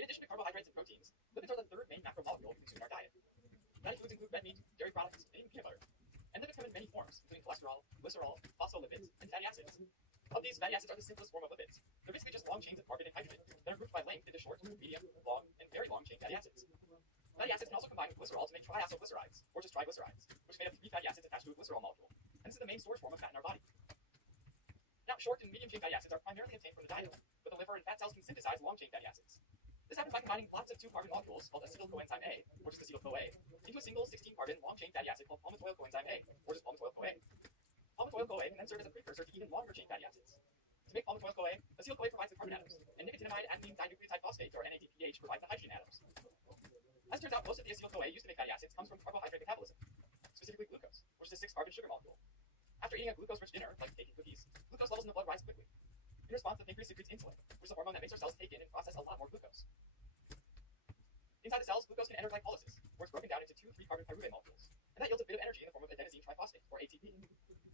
In addition to carbohydrates and proteins, lipids are the third main macromolecule we consume in our diet. Fatty foods include red meat, dairy products, and even peanut butter. And lipids come in many forms, including cholesterol, glycerol, phospholipids, and fatty acids. Of these, fatty acids are the simplest form of lipids. They're basically just long chains of carbon and hydrogen that are grouped by length into short, medium, long, and very long chain fatty acids. Fatty acids can also combine with glycerol to make triacylglycerides, or just triglycerides, which are made of three fatty acids attached to a glycerol molecule. And this is the main storage form of fat in our body. Now, short and medium chain fatty acids are primarily obtained from the diet, but the liver and fat cells can synthesize long chain fatty acids. This happens by combining lots of two carbon molecules called acetyl coenzyme A, or just acetyl-CoA, into a single 16-carbon long-chain fatty acid called palmitoyl coenzyme A, or just palmitoyl-CoA. Palmitoyl-CoA can then serve as a precursor to even longer chain fatty acids. To make palmitoyl-CoA, acetyl-CoA provides the carbon atoms, and nicotinamide adenine dinucleotide phosphate, or NADPH, provides the hydrogen atoms. As it turns out, most of the acetyl-CoA used to make fatty acids comes from carbohydrate metabolism, specifically glucose, which is a 6-carbon sugar molecule. After eating a glucose-rich dinner, like cake and cookies, glucose levels in the blood rise quickly. In response, the pancreas secretes insulin, which is a hormone that makes our cells take in and process a lot more glucose. Inside the cells, glucose can enter glycolysis, where it's broken down into two 3-carbon pyruvate molecules, and that yields a bit of energy in the form of adenosine triphosphate, or ATP.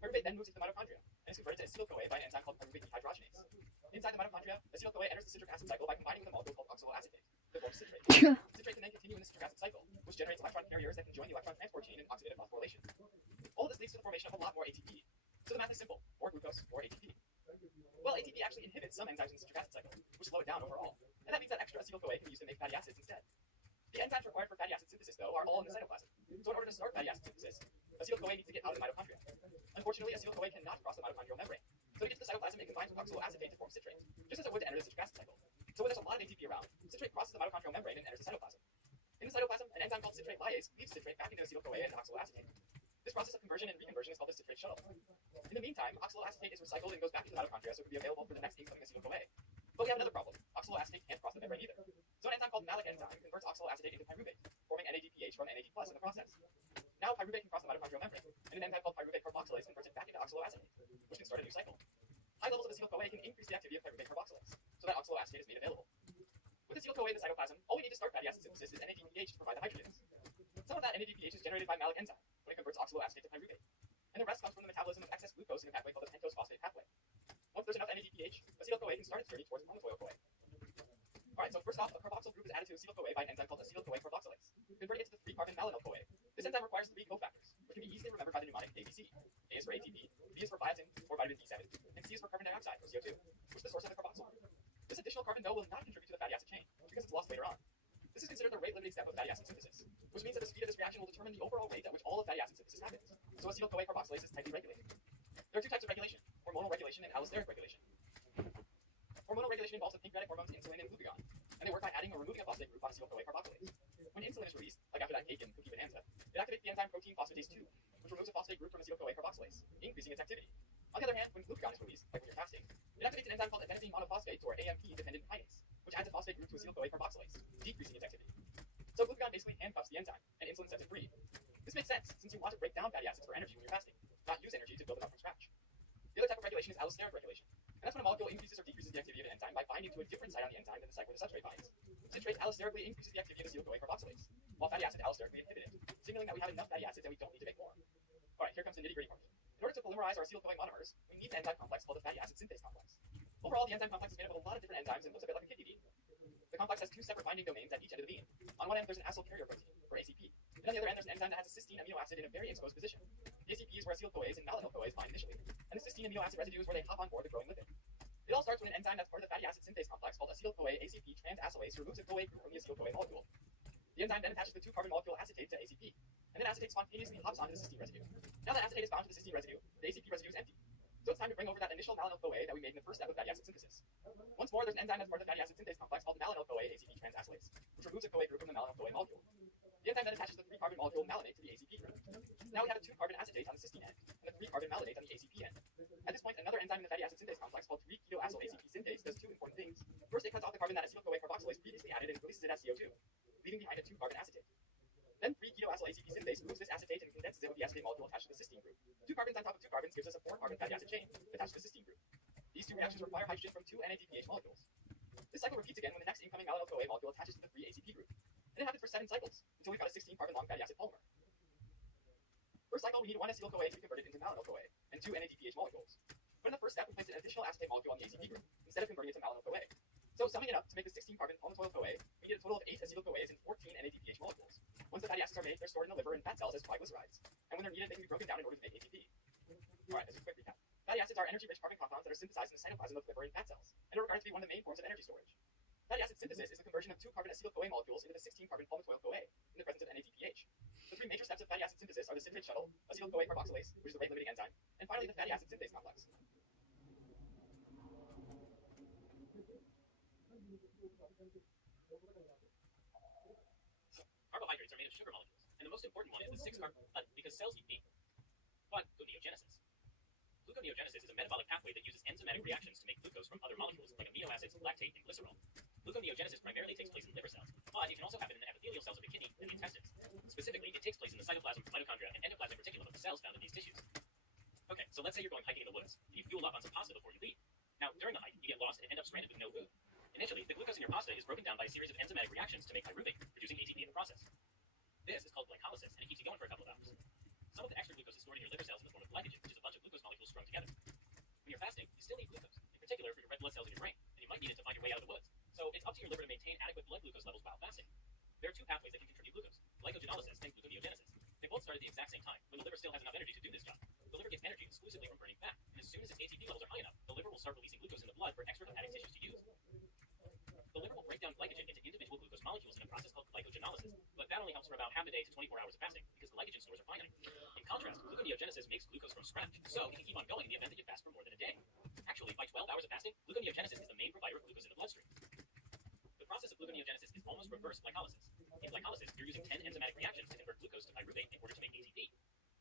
Pyruvate then moves into the mitochondria, and is converted to acetyl-CoA by an enzyme called pyruvate dehydrogenase. Inside the mitochondria, acetyl-CoA enters the citric acid cycle by combining with a molecule called oxaloacetate, that forms citrate. Citrate can then continue in the citric acid cycle, which generates electron carriers that can join the electron transport chain in oxidative phosphorylation. All of this leads to the formation of a lot more ATP. So the math is simple: more glucose, more ATP. Well, ATP actually inhibits some enzymes in the citric acid cycle, which slow it down overall, and that means that extra acetyl-CoA can be used to make fatty acids instead. The enzymes required for fatty acid synthesis, though, are all in the cytoplasm. So in order to start fatty acid synthesis, acetyl-CoA needs to get out of the mitochondria. Unfortunately, acetyl-CoA cannot cross the mitochondrial membrane. So to get to the cytoplasm, it combines with oxaloacetate to form citrate, just as it would to enter the citric acid cycle. So when there's a lot of ATP around, citrate crosses the mitochondrial membrane and enters the cytoplasm. In the cytoplasm, an enzyme called citrate lyase leaves citrate back into acetyl-CoA and oxaloacetate. This process of conversion and reconversion is called the citrate shuttle. In the meantime, oxaloacetate is recycled and goes back into the mitochondria, so it can be available for the next incoming acetyl-CoA. But we have another problem: oxaloacetate can't cross the membrane either. So an enzyme called malic enzyme converts oxaloacetate into pyruvate, forming NADPH from NAD+ in the process. Now pyruvate can cross the mitochondrial membrane, and an enzyme called pyruvate carboxylase converts it back into oxaloacetate, which can start a new cycle. High levels of acetyl-CoA can increase the activity of pyruvate carboxylase, so that oxaloacetate is made available. With acetyl-CoA in the cytoplasm, all we need to start fatty acid synthesis is NADPH to provide the hydrogens. Some of that NADPH is generated by malic enzyme when it converts oxaloacetate to pyruvate, and the rest comes from the metabolism of excess glucose in a pathway called the pentose phosphate pathway. Once there's enough NADPH, acetyl-CoA can start its journey towards palmitoyl-CoA. Alright, so first off, a carboxyl group is added to acetyl-CoA by an enzyme called acetyl-CoA carboxylase, converting it to the 3-carbon malonyl-CoA. This enzyme requires 3 cofactors, which can be easily remembered by the mnemonic ABC. A is for ATP, B is for biotin, or vitamin B7, and C is for carbon dioxide, or CO2, which is the source of the carboxyl group. This additional carbon, though, will not contribute to the fatty acid chain, because it's lost later on. This is considered the rate-limiting step of fatty acid synthesis, which means that the speed of this reaction will determine the overall rate at which all of fatty acid synthesis happens. So acetyl-CoA carboxylase is tightly regulated. There are 2 types of regulation: hormonal regulation and allosteric regulation. Hormonal regulation involves the pancreatic hormones insulin and glucagon, and they work by adding or removing a phosphate group on acetyl-CoA carboxylase. When insulin is released, like after that cake and cookie bonanza, it activates the enzyme protein phosphatase 2, which removes a phosphate group from acetyl-CoA carboxylase, increasing its activity. On the other hand, when glucagon is released, like when you're fasting, it activates an enzyme called adenosine monophosphate, or AMP-dependent kinase, which adds a phosphate group to acetyl-CoA carboxylase, decreasing its activity. So glucagon basically handcuffs the enzyme, and insulin sets it free. This makes sense, since you want to break down fatty acids for energy when you're fasting, not use energy to build it up from scratch. The other type of regulation is allosteric regulation, and that's when a molecule increases or decreases the activity of an enzyme by binding to a different site on the enzyme than the site where the substrate binds. Citrate allosterically increases the activity of acetyl-CoA carboxylase, while fatty acid allosterically inhibit it, signaling that we have enough fatty acids and we don't need to make more. Alright, here comes the nitty-gritty part. In order to polymerize our acetyl-CoA monomers, we need an enzyme complex called the fatty acid synthase complex. Overall, the enzyme complex is made up of a lot of different enzymes and looks a bit like a kidney bean. The complex has 2 separate binding domains at each end of the bean. On one end, there's an acyl carrier protein, or ACP, and on the other end, there's an enzyme that has a cysteine amino acid in a very exposed position. The ACP is where acetyl-CoAs and malonyl-CoAs bind initially, and the cysteine amino acid residue is where they hop on board the growing lipid. It all starts when an enzyme that's part of the fatty acid synthase complex called acetyl-CoA ACP transacylase removes a CoA group from the acetyl-CoA molecule. The enzyme then attaches the 2-carbon molecule acetate to ACP, and then acetate spontaneously hops onto the cysteine residue. Now that acetate is bound to the cysteine residue, the ACP residue is empty. So it's time to bring over that initial malonyl-CoA that we made in the first step of fatty acid synthesis. Once more, there's an enzyme that's part of the fatty acid synthase complex called malonyl-CoA ACP transacylase, which removes a CoA group from the malonyl-CoA molecule. The enzyme then attaches the 3-carbon molecule malonate to the ACP group. Now we have a 2-carbon acetate on the cysteine end, and a 3-carbon malonate on the ACP end. At this point, another enzyme in the fatty acid synthase complex called 3-ketoacyl ACP synthase does 2 important things. First, it cuts off the carbon that acetyl-CoA carboxylase previously added and releases it as CO2, leaving behind a 2-carbon acetate. Then 3-ketoacyl ACP synthase moves this acetate and condenses it with the acetate molecule attached to the cysteine group. 2 carbons on top of 2 carbons gives us a 4-carbon fatty acid chain attached to the cysteine group. These 2 reactions require hydrogen from 2 NADPH molecules. This cycle repeats again when the next incoming malonyl-CoA molecule attaches to the 3-ACP group. And it happens for 7 cycles, until we've got a 16-carbon long fatty acid polymer. First cycle, we need 1 acetyl-CoA to be converted into malonyl-CoA, and 2 NADPH molecules. But in the first step, we placed an additional acetate molecule on the ACP group, instead of converting it to malonyl-CoA. So summing it up, to make the 16-carbon palmitoyl-CoA, we need a total of 8 acetyl-CoAs and 14 NADPH molecules. Once the fatty acids are made, they're stored in the liver and fat cells as triglycerides. And when they're needed, they can be broken down in order to make ATP. Alright, as a quick recap. Fatty acids are energy-rich carbon compounds that are synthesized in the cytoplasm of liver and fat cells, and are regarded to be one of the main forms of energy storage. Fatty acid synthesis is the conversion of 2-carbon acetyl-CoA molecules into the 16-carbon palmitoyl-CoA in the presence of NADPH. The 3 major steps of fatty acid synthesis are the citrate shuttle, acetyl-CoA carboxylase, which is the rate-limiting enzyme, and finally the fatty acid synthase complex. Carbohydrates are made of sugar molecules, and the most important one is the 6-carbon because cells eat meat. But gluconeogenesis. Gluconeogenesis is a metabolic pathway that uses enzymatic reactions to make glucose from other molecules like amino acids, lactate, and glycerol. Gluconeogenesis primarily takes place in liver cells, but it can also happen in the epithelial cells of the kidney and the intestines. Specifically, it takes place in the cytoplasm, mitochondria, and endoplasmic reticulum of the cells found in these tissues. Okay, so let's say you're going hiking in the woods, and you fuel up on some pasta before you leave. Now, during the hike, you get lost and end up stranded with no food. Initially, the glucose in your pasta is broken down by a series of enzymatic reactions to make pyruvate, producing ATP in the process. This is called glycolysis, and it keeps you going for a couple of hours. Some of the extra glucose is stored in your liver cells in the form of glycogen, which is a bunch of glucose molecules strung together. When you're fasting, you still need glucose, in particular for your red blood cells in your brain, and you might need it to find your way out of the woods. So it's up to your liver to maintain adequate blood glucose levels while fasting. There are 2 pathways that can contribute glucose, glycogenolysis and gluconeogenesis. They both start at the exact same time, when the liver still has enough energy to do this job. The liver gets energy exclusively from burning fat, and as soon as its ATP levels are high enough, the liver will start releasing glucose in the blood for extrahepatic tissues to use. The liver will break down glycogen into individual glucose molecules in a process called glycogenolysis, but that only helps for about half a day to 24 hours of fasting, because glycogen stores are finite. In contrast, gluconeogenesis makes glucose from scratch, so you can keep on going in the event that you fast for more than a day. Actually, by 12 hours of fasting, gluconeogenesis is the main provider of glucose in the bloodstream. The process of gluconeogenesis is almost reverse glycolysis. In glycolysis, you're using 10 enzymatic reactions to convert glucose to pyruvate in order to make ATP.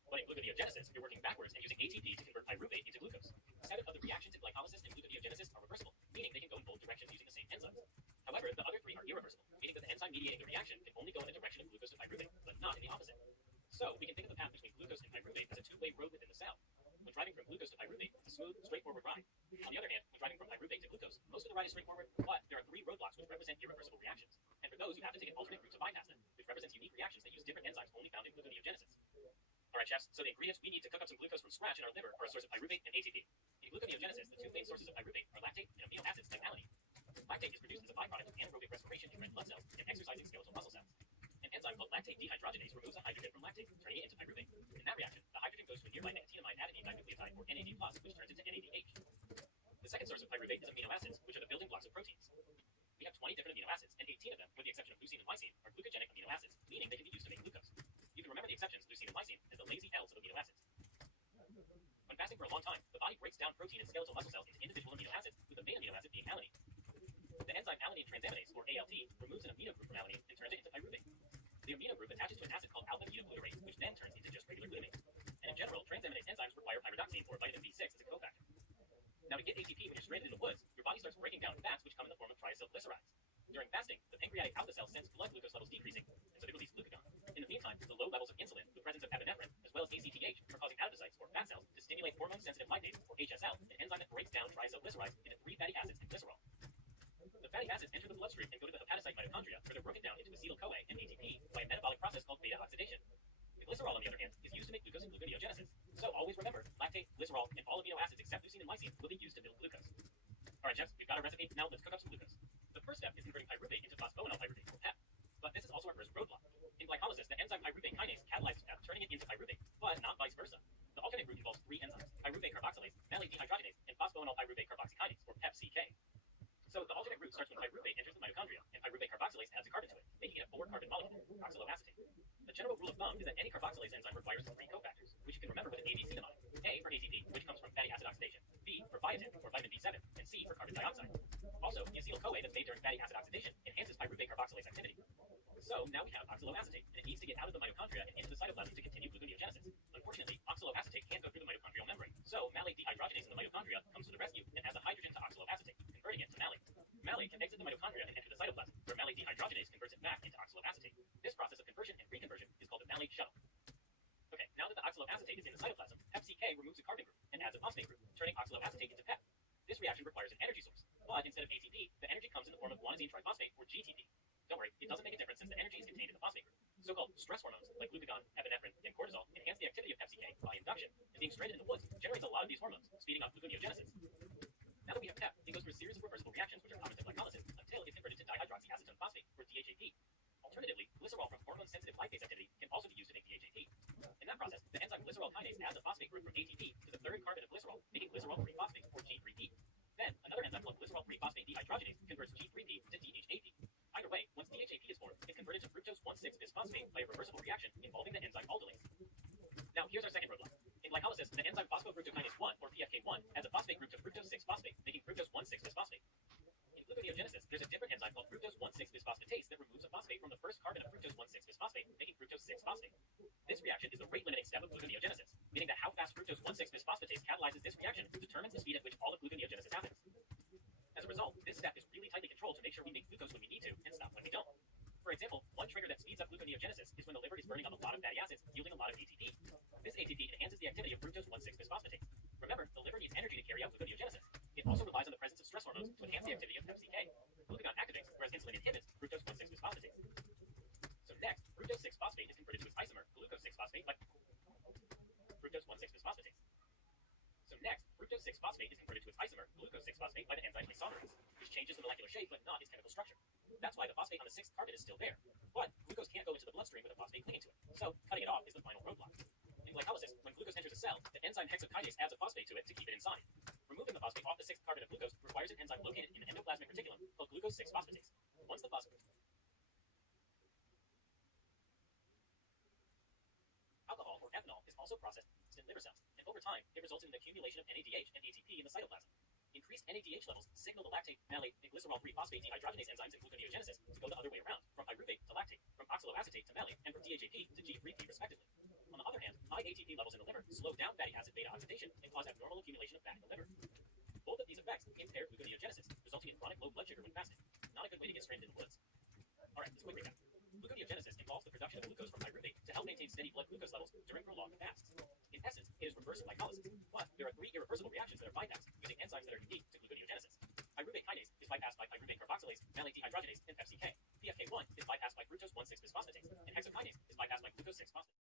But in gluconeogenesis, you're working backwards and using ATP to convert pyruvate into glucose. 7 of the reactions in glycolysis and gluconeogenesis are reversible, meaning they can go in both directions using the same enzymes. However, the other 3 are irreversible, meaning that the enzyme mediating the reaction can only go in the direction of glucose to pyruvate, but not in the opposite. So, we can think of the path between glucose and pyruvate as a 2-way road within the cell. When driving from glucose to pyruvate, it's a smooth, straightforward ride. On the other hand, when driving from pyruvate to glucose, most of the ride is straightforward, but there are 3 roadblocks which represent irreversible reactions. And for those, you have to take an alternate route to bypass them, which represents unique reactions that use different enzymes only found in gluconeogenesis. Alright, chefs, so the ingredients we need to cook up some glucose from scratch in our liver are a source of pyruvate and ATP. In gluconeogenesis, the 2 main sources of pyruvate are lactate and amino acids like alanine. Lactate is produced as a byproduct of anaerobic respiration in red blood cells and exercising skeletal muscle cells. An enzyme called lactate dehydrogenase removes a hydrogen from lactate, turning it into pyruvate. In that reaction, the hydrogen goes to a nearby nicotinamide adenine dinucleotide, or NAD+, which turns into NADH. The second source of pyruvate is amino acids, which are the building blocks of proteins. We have 20 different amino acids, and 18 of them, with the exception of leucine and lysine, are glucogenic amino acids, meaning they can be used to make glucose. You can remember the exceptions, leucine and lysine, as the lazy L's of amino acids. When fasting for a long time, the body breaks down protein in skeletal muscle cells into individual amino acids, with the main amino acid being alanine. The enzyme alanine transaminase, or ALT, removes an amino group from alanine and turns it into pyruvate. The amino group attaches to an acid called alpha-ketoglutarate, which then turns into just regular glutamate. And in general, transaminase enzymes require pyridoxine, or vitamin B6, as a cofactor. Now, to get ATP when you're stranded in the woods, your body starts breaking down fats which come in the form of triacylglycerides. During fasting, the pancreatic alpha cell sense blood glucose levels decreasing, and so they release glucagon. In the meantime, the low levels of insulin, the presence of epinephrine, as well as ACTH, are causing adipocytes, or fat cells, to stimulate hormone-sensitive lipase, or HSL, an enzyme that breaks down triacylglycerides into 3 fatty acids and glycerol. The fatty acids enter the bloodstream and go to the hepatocyte mitochondria, where they're broken down into acetyl-CoA and ATP by a metabolic process called beta oxidation. The glycerol, on the other hand, is used to make glucose in gluconeogenesis. So always remember, lactate, glycerol, and all amino acids except leucine and lysine will be used to build glucose. Alright, chefs, we've got our recipe. Now let's cook up some glucose. The first step is converting pyruvate into phosphoenol pyruvate, or PEP. But this is also our first roadblock. In glycolysis, the enzyme pyruvate kinase catalyzes PEP, turning it into pyruvate, but not vice versa. The alternate route involves 3 enzymes: pyruvate carboxylase, malate dehydrogenase, and phosphoenol pyruvate carboxykinase, or PEPCK. So the alternate route starts when pyruvate enters the mitochondria, and pyruvate carboxylase adds a carbon to it, making it a 4-carbon molecule, oxaloacetate. The general rule of thumb is that any carboxylase enzyme requires 3 cofactors, which you can remember with an ABC mnemonic: A for ATP, which comes from fatty acid oxidation; B for biotin, or vitamin B7; and C for carbon dioxide. Also, the acetyl-CoA that's made during fatty acid oxidation enhances pyruvate carboxylase activity. So now we have oxaloacetate, and it needs to get out of the mitochondria and into the cytoplasm to continue gluconeogenesis. Unfortunately, oxaloacetate can't go through the mitochondrial membrane, so malate dehydrogenase in the mitochondria comes to the rescue and adds a hydrogen to oxaloacetate, converting it to malate. Malate can exit the mitochondria and enter the cytoplasm, where malate dehydrogenase converts it back into oxaloacetate. This process of conversion and reconversion is called the malate shuttle. Okay, now that the oxaloacetate is in the cytoplasm, PEPCK removes a carbon group and adds a phosphate group, turning oxaloacetate into PEP. This reaction requires an energy source, but instead of ATP, the energy comes in the form of guanosine triphosphate, or GTP. Don't worry, it doesn't make a difference since the energy is contained in the phosphate group. So-called stress hormones, like glucagon, epinephrine, and cortisol, enhance the activity of PEPCK by induction, and being stranded in the woods generates a lot of these hormones, speeding up gluconeogenesis. Now that we have PEP, it goes through a series of reversible reactions which are common to glycolysis hormones to enhance the activity of FCK. Glucagon activates, whereas insulin inhibits fructose 1,6-bisphosphate. So next, fructose 6-phosphate is converted to its isomer, glucose 6-phosphate, by fructose 1,6-bisphosphate. So next, fructose 6-phosphate is converted to its isomer, glucose 6-phosphate, by the enzyme isomerase, which changes the molecular shape but not its chemical structure. That's why the phosphate on the 6th carbon is still there, but glucose can't go into the bloodstream with a phosphate clinging to it, so cutting it off is the final roadblock. In glycolysis, when glucose enters a cell, the enzyme hexokinase adds a phosphate to it to keep it inside. Removing the phosphate off the 6th carbon of glucose requires an enzyme located in the endoplasmic reticulum called glucose 6-phosphatase. Once the phosphate alcohol or ethanol is also processed in liver cells, and over time, it results in the accumulation of NADH and ATP in the cytoplasm. Increased NADH levels signal the lactate, malate, and glycerol-3 phosphate dehydrogenase enzymes in gluconeogenesis to go the other way around, from pyruvate to lactate, from oxaloacetate to malate, and from DHAP to G3P respectively. On the other hand, high ATP levels in the liver slow down fatty acid beta oxidation and cause abnormal accumulation of fat in the liver. Both of these effects impair gluconeogenesis, resulting in chronic low blood sugar when fasting. Not a good way to get stranded in the woods. Alright, let's quick recap. Gluconeogenesis involves the production of glucose from pyruvate to help maintain steady blood glucose levels during prolonged fasts. In essence, it is reverse glycolysis, but there are 3 irreversible reactions that are bypassed using enzymes that are unique to gluconeogenesis. Pyruvate kinase is bypassed by pyruvate carboxylase, malate dehydrogenase, and FCK. PFK1 is bypassed by fructose 1,6-bisphosphatase, and hexokinase is bypassed by glucose 6-phosphatase.